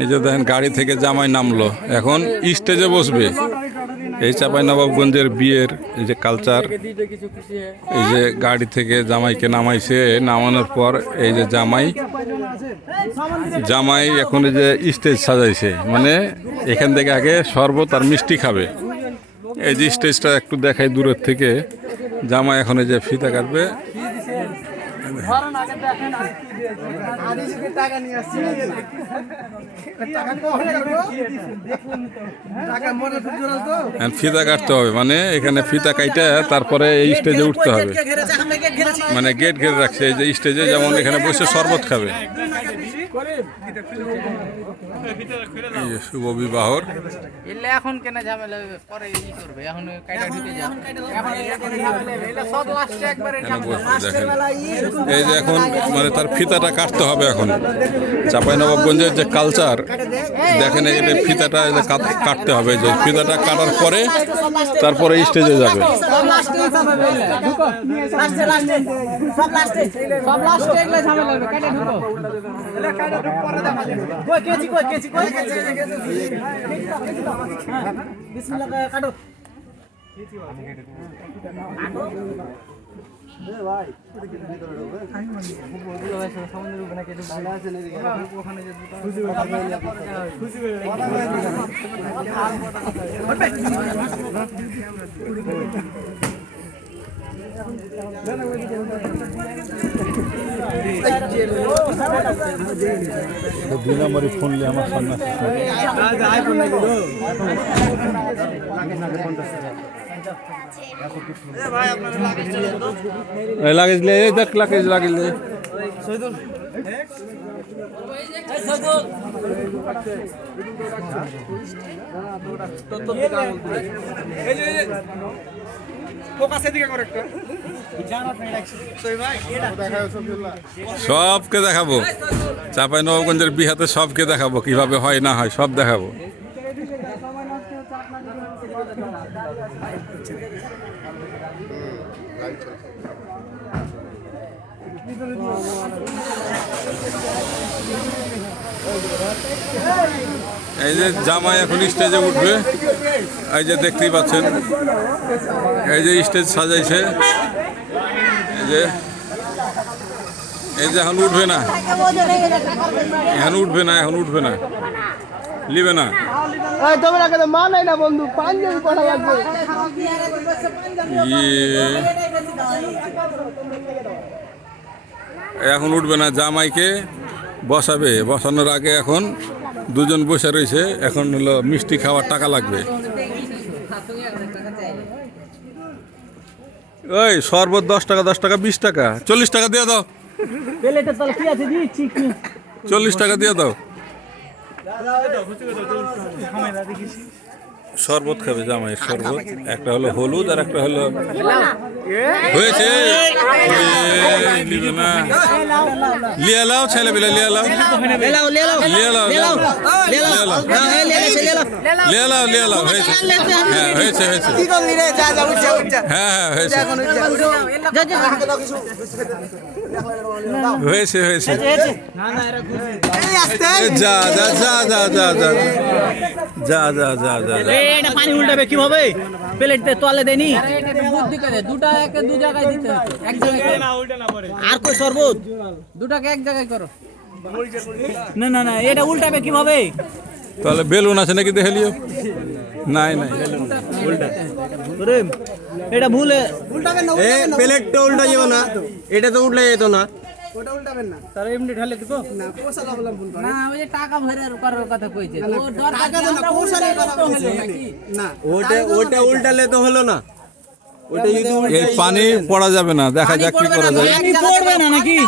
এই যে দেখেন গাড়ি থেকে জামাই নামলো, এখন স্টেজে বসবে। এই চাঁপাইনবাবগঞ্জের বিয়ের এই যে কালচার, এই যে গাড়ি থেকে জামাইকে নামাইছে, নামানোর পর এই যে জামাই এখন এই যে স্টেজ সাজাইছে, মানে এখান থেকে আগে শরবত আর মিষ্টি খাবে। এই যে স্টেজটা একটু দেখাই দূরের থেকে, জামাই এখন এই যে ফিতা কাটবে। ফিতা কাটতে হবে, মানে এখানে ফিতা কাইটা তারপরে এই স্টেজে উঠতে হবে, মানে গেট ঘিরে রাখছে এই যে স্টেজে, যেমন এখানে বসে শরবত খাবে। শুভ বিবাহর এখন কেন ঝামেলা পরে ই করবে, এখন কাইটা ঢুকে যাবে। এই যে এখন মানে তার ফিতাটা কাটতে হবে। এখন চাঁপাইনবাবগঞ্জের যে কালচার দেখেন, এই ফিতাটা কাটতে হবে। যে ফিতাটা কাটার পরে তারপরে স্টেজে যাবে। দুই নম্বরে ফোন নিয়ে আমার সামনে লাগিয়েছিলে, দেখ লাগিয়েছিলে। সবকে দেখাবো, চাঁপাইনবাবগঞ্জের বিহাতে সবকে দেখাবো, কিভাবে হয় না হয় সব দেখাবো। এই যে জামাই এখন স্টেজে উঠবে, এই যে দেখতেই পাচ্ছেন, এই যে স্টেজ সাজাইছে। এই যে এখন উঠবে না, লিবে না। এখন উঠবে না, জামাইকে বসাবে। বসানোর আগে এখন দুজন বসে রয়েছে, এখন হলো মিষ্টি খাওয়ার টাকা লাগবে। ওই শরবত 10 টাকা 10 টাকা 20 টাকা 40 টাকা দিয়ে দাও, 40 টাকা দিয়ে দাও। শরবত খাবে জামাই, শরবত। একটা হলো হলুদ আর একটা হলো হয়েছে। লিয়ে লাও ছেলে পেলে, লিয়ে লাও, হয়েছে। হ্যাঁ হয়েছে, হ্যাঁ হয়েছে, হয়েছে। যা যা যা যা যা যা যা যা যা যা যা। এটা পানি উল্টাবে কিভাবে? প্লেট তোয়ালে দেনি, দুটা একে দু জায়গায় দিতে হবে, এক জায়গায় আর কই শরবত দুটাকে এক জায়গায় করো। না না না, এটা উল্টাবে কিভাবে? তাহলে বেলুন আছে নাকি দেখে লিও। নাই উল্টা এটা ভুলে উল্টাবেন না। প্লেটটা উল্টা যাবে না, এটা তো উল্টা যেত না। ওটা উল্টাবেন না, তার এমনি ঢালে দিব না। পোষালা বললাম ভুল না, ওই যে টাকা ভরে করার কথা কইছে, তো দরকার না পোষালে কথা বলছে না। ওটা উল্টালে তো হলো না। ওটা যদি এই পানি পড়া যাবে না, দেখা যাক কি করা যায়। পানি পড়বে না নাকি?